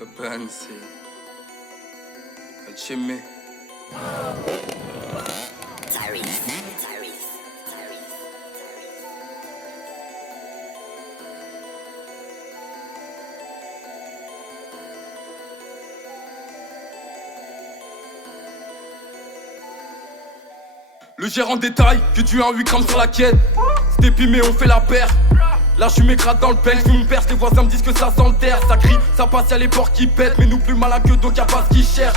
Pensi Alchimie Le gérant détaille que tu as un 8 grammes sur la quête. C'était pimé, on fait la paire. Là je m'écrase dans le pen, je me perce, les voisins me disent que ça s'enterre. Ça crie, ça passe, y'a les portes qui pètent. Mais nous plus malins que donc y'a pas ce qu'ils cherchent.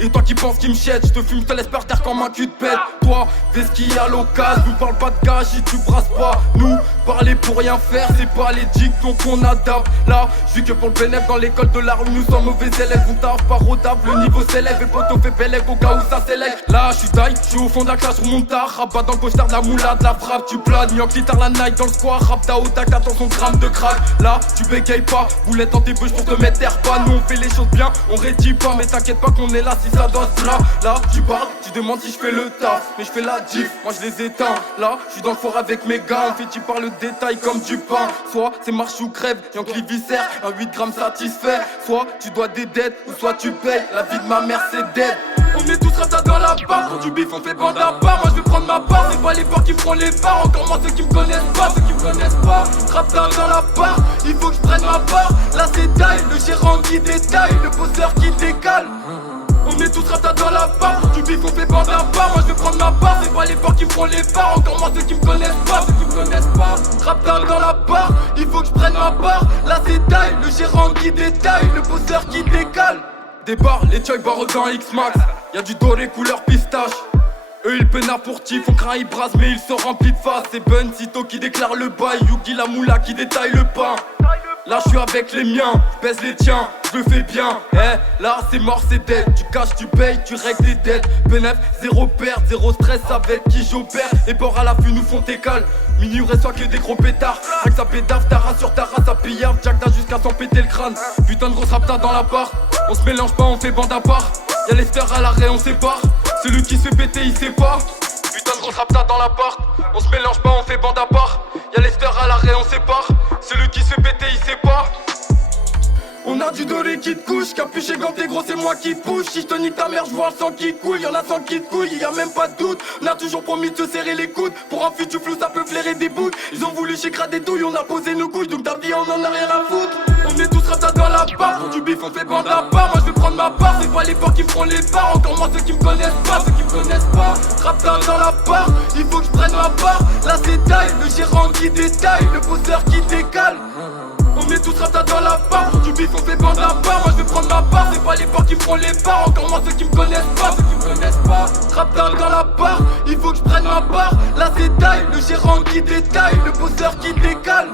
Et toi qui penses qu'il me chète, je te fume, je te laisse par terre comme un cul de pète. Toi, fais ce qu'il y a à l'occasion, nous parle pas de cash si tu brasses pas. Nous, parler pour rien faire, c'est pas les dictons qu'on adapte. Là, je vis que pour le bénéf dans l'école de la rue, nous sommes mauvais élèves. On taffe pas rodable, le niveau s'élève et poteau fait bellec au cas où ça s'élève. Là, je suis die, je suis au fond de la classe, je remonte tard. Rabat dans le costard de la moula, de la frappe, tu planes. New York, guitare, la night dans le square, rap ta haute, attention, gramme de crack. Là, tu bégayes pas, boulette dans tes bouches pour te mettre terre pas. Nous on fait les choses bien, on rédit pas, mais t'inquiète pas qu'on est là si ça doit se là. Là, tu parles, tu demandes si je fais le taf, mais je fais la diff, moi je les éteins. Là, je suis dans le fort avec mes gars, on fait tu par le détail comme du pain. Soit c'est marche ou crève, Yankee viscère, un 8 grammes satisfait. Soit tu dois des dettes, ou soit tu payes, la vie de ma mère c'est dead. On est tous ratas dans la barre, pour du bif on fait bande à part. Moi je vais prendre ma part, c'est pas les porcs qui me feront les parts. Encore moins ceux qui me connaissent pas, ceux qui me connaissent pas. Rap dans la part, il faut que je prenne ma part. Là c'est taille, le gérant qui détaille, le bosseur qui décale. On est tous ratas dans la barre, pour du bif on fait bande à part. Moi je vais prendre ma part, c'est pas les porcs qui me feront les parts. Encore moins ceux qui me connaissent pas, ceux qui me connaissent pas. Rap dans la barre, il faut que je prenne ma part. Là c'est taille, le gérant qui détaille, le bosseur qui décale. Des bars, les choy barres dans X-Max. Y'a du doré couleur pistache. Eux ils peinent pour tif, on craint ils brassent mais ils sont remplis de face. C'est Ben Sito qui déclare le bail, Yugi la moula qui détaille le pain. Là je suis avec les miens, je baise les tiens, je le fais bien. Là c'est mort c'est dead, tu caches, tu payes, tu règles tes dettes. Benef, zéro perte, zéro stress avec qui j'opère. Les porcs à l'affût nous font écale, minuit reste soit que des gros pétards. Avec sa pétave, ta race sur ta race, à pillave, Jack jusqu'à s'en péter le crâne. Putain de grosse rapta dans la part, on se mélange pas, on fait bande à part. Y'a les stars à l'arrêt, on sépare. Celui qui se fait péter, il sait pas. Putain de grosse rapta dans l'appart. On se mélange pas, on fait bande à part. Y'a les stars à l'arrêt, on sépare. Celui qui se fait péter, il sait pas. On a du doré qui te couche, capuché ganté gros c'est moi qui te pousse. Si je te nique ta mère, je vois le sang qui coule. Y'en a 100 qui te couillent, y'a même pas de doute. On a toujours promis de se serrer les coudes. Pour un futur flou ça peut flairer des bouts. Ils ont voulu chécra des douilles, on a posé nos couilles. Donc d'avis on en a rien à foutre. On est tous ratas dans la barre, pour du bif on fait bande à part. Moi je vais prendre ma part, c'est pas les porcs qui me feront les parts. Encore moins ceux qui me connaissent pas, ceux qui me connaissent pas. Rap dans la part, il faut que je prenne ma part. Là c'est taille, le gérant qui détaille, le bosseur qui décale. On est tous ratas dans la part, pour du bif on fait bande à part. Moi je vais prendre ma part, c'est pas les porcs qui me feront les parts. Encore moins ceux qui me connaissent pas, ceux qui me connaissent pas. Rap dans la part, il faut que je prenne ma part. Là c'est taille, le gérant qui détaille, le bosseur qui décale.